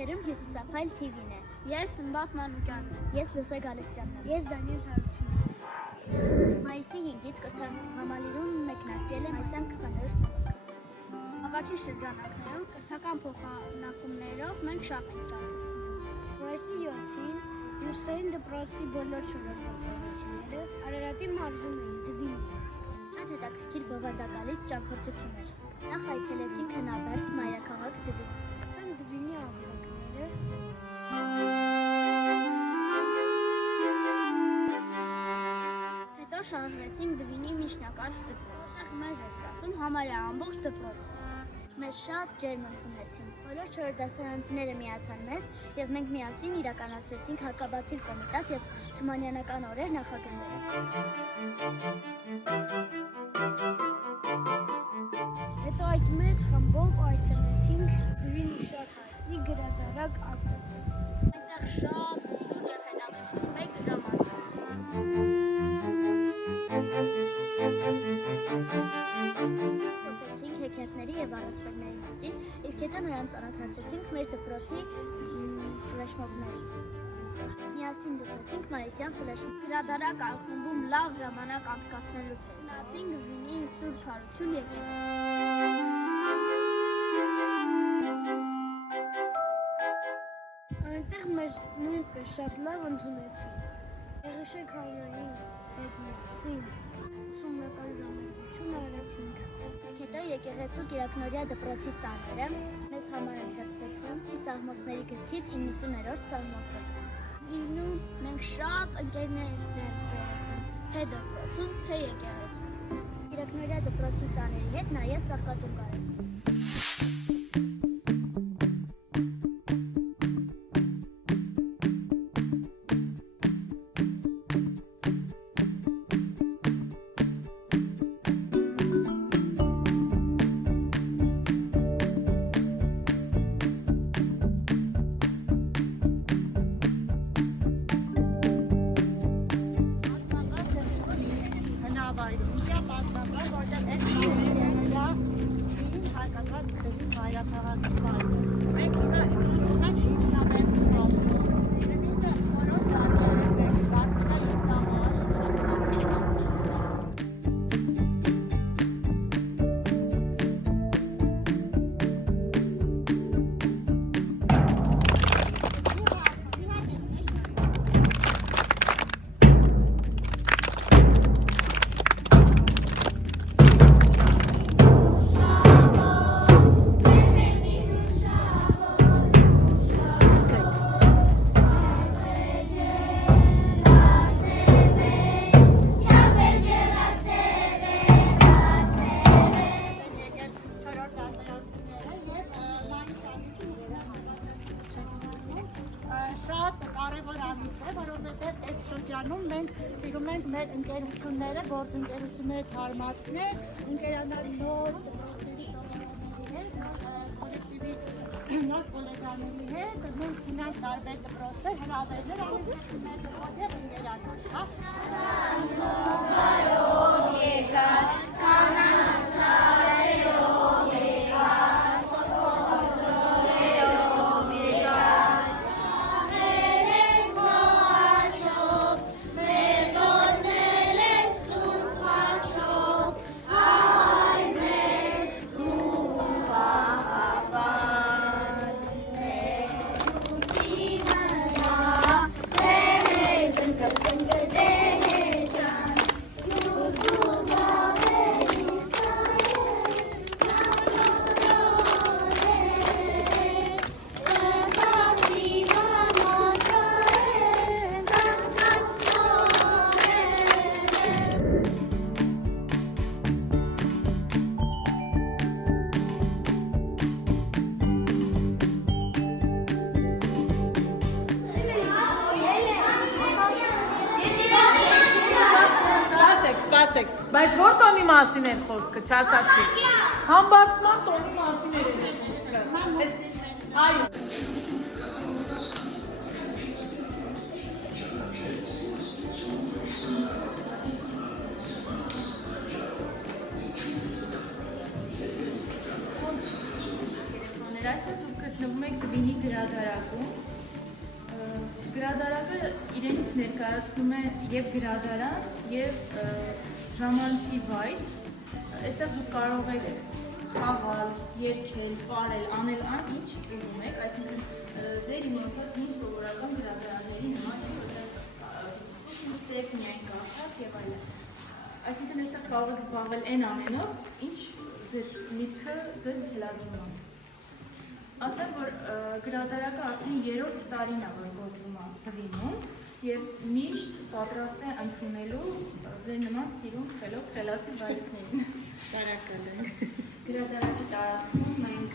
Եթերում Հյուսիսափայլ TV-ն է։ Ես Սմբատ Մանուկյանն եմ։ Ես Լուսե Գալստյանն եմ։ Ես Դանիել Հարությունյանն եմ։ Մայիսի 5-ից կրթահամալիրում մեկնարկել է մայիսյան 20-րդ հավաքը։ Հավաքի շրջանակներում կրթական փոխանակումներով մենք շատ ենք ճանաչում։ Մայիսի 7-ին Հյուսիսային դպրոցի բոլոր 4-րդ դասավանդները Արարատի մարզում էին Դվինում։ Շատ հետաքրքիր բովանդակալից ճամփորդություններ։ Նախ այցելեցինք հնաբերդ մայրաքաղաք Դվին։ Դվինի ավերակները հետո շարժվեցինք Դվինի միջնակարգ դպրոց։ Մեզ է սպասում համարյա ամբողջ դպրոց։ Մեզ շատ ջերմ ընդունեցին։ Բոլոր 4 դասարանցիները միացան մեզ եւ մենք միասին իրականացրեցինք հակաբացիլ կոմիտաց եւ թումանյանական օրեր նախագծերը։ Հետո այդ մեծ խմբով այցելեցինք Դվինի շատ հայտնի գրադարակ ակումբ։ Այնտեղ շատ սիրուն եւ հետաքրքիր մեկ ժամ անցկացրեցինք։ Խոսեցինք հեքիաթների եւ առասպելների մասին, իսկ հետո նրանց ծանոթացրեցինք մեր դպրոցի ֆլեշմոբներից։ Միասին լուծեցինք մայիսյան ֆլեշմոբ։ Գրադարակ ակումբում լավ ժամանակ անցկացնելուց հետո գնացինք Դվինի Սուրբ Հարություն եկեղեցի։ Այնտեղ մեզ նույնպես շատ լավ ընդունեցին։ Եղիշեկ Հանրայի հետ միասին ուսումնական ժամանակություն արեցինք։ Իսկ հետո եկեղեցու Կիրակնորիա դպրոցի սաները մեզ համար ընթերցեցին Սաղմոսների գրքից 90-րդ Սաղմոսը։ Դվինում մենք շատ ընկերներ ձեռք բերեցինք, թե դպրոցում, թե եկեղեցում։ Կիրակնորիա դպրոցի սաների հետ նաև ծաղկատուն կարեցինք։ Շատ կարևոր ամիս է, որովհետև այս շրջանում մենք սիրում ենք մեր ընկերությունները, գործընկերությունները թարմացնել, ընկերանալ նոր կոլեկտիվի նոր գոլեգաների հետ, մենք ունենք տարբեր դպրոցներ, հրավերներ անենք մեր դպրոցի հետ ընկերանալ, հա։ Սովորող եկար, կանանց սարերով եկար, Բայց որ տոնի մասին են խոսքը, չասացի։ Համբարձման տոնի մասին էր խոսքը։ Այո։ բարեկամներ, այսօր դուք գտնվում եք Տվինի գրադարանում։ Գրադարանը իրենից ներկայացնում է եւ գրադարան, եւ ժամանցի վայր։ Այստեղ դուք կարող եք խաղալ, երգել, պարել, անել այն, ինչ ուզում եք, այսինքն ձեր իմացած մի սովորական գրադարանների նման չի, որտեղ ստեք միայն կարդալ եւ այլն։ Այսինքն այստեղ կարող եք զբաղվել այն ամենով, ինչ ձեր միտքը ձեզ թելադրում է։ Ասեմ, որ գրադարանը արդեն 3-րդ տարին է, որ գործում է Տվինում եւ միշտ պատրաստ է ընդունելու ձեր նման սիրուն խելոք խելացի վայրիկներին։ Շնորհակալ եմ։ Գրադարանի տարածքում մենք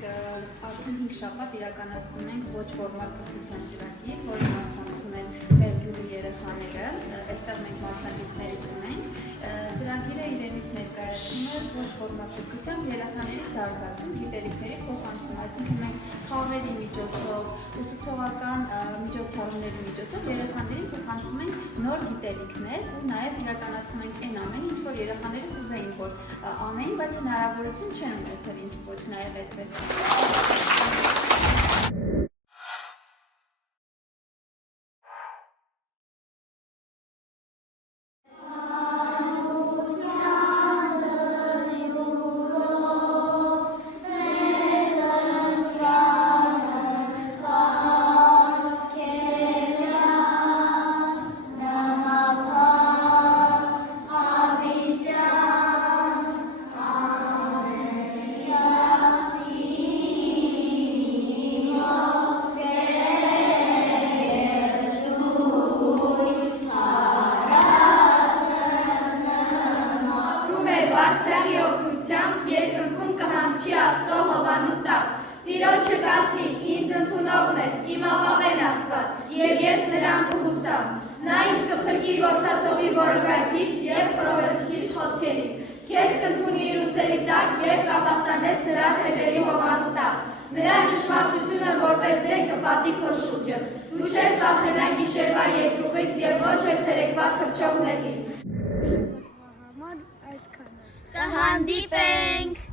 արդեն 5 շաբաթ իրականացնում ենք ոչ ֆորմալ կրթության ծրագիր, որի մասնակցում են Բերգյուրի երեխաները, այստեղ մենք մասնակիցներից ունենք։ Ծրագիրը իրենից ներկայացնում է ոչ ֆորմալ կրթությամբ երեխաների զարգացում, գիտելիքների փոխանցում, այսինքն մենք խաղերի միջոցով, ուսուցողական միջոցառումների միջոցով երեխաներին փոխանցում ենք նոր գիտելիքներ ու նաև իրականացնում ենք այն ամենը, ինչ որ երեխաները կուզեին, որ անեին, բայց հնարավորություն չեն ունեցել ինչ ոչ նաև այդպես։ Բարձրալի օգնությամբ երկնքում կհանգչի Աստծո հովանու տակ։ Տիրոջը կասի, ինձ ընդունողն ես, իմ ապավեն Աստված, և ես նրան կհուսամ։ Նա ինձ կփրկի որդացողի որոգայթից և խռովեցուցիչ խոսքերից։ Քեզ կընդունի իր ուսերի տակ և կապաստանես նրա թևերի հովանու տակ։ Նրա ճշմարտությունը որպես զենք կպատի քո շուրջը։ Դու չես վախենա գիշերվա երկյուղից և ոչ էլ ցերեկվա թռչող նետից։ Այսքանը։ Կհանդիպենք։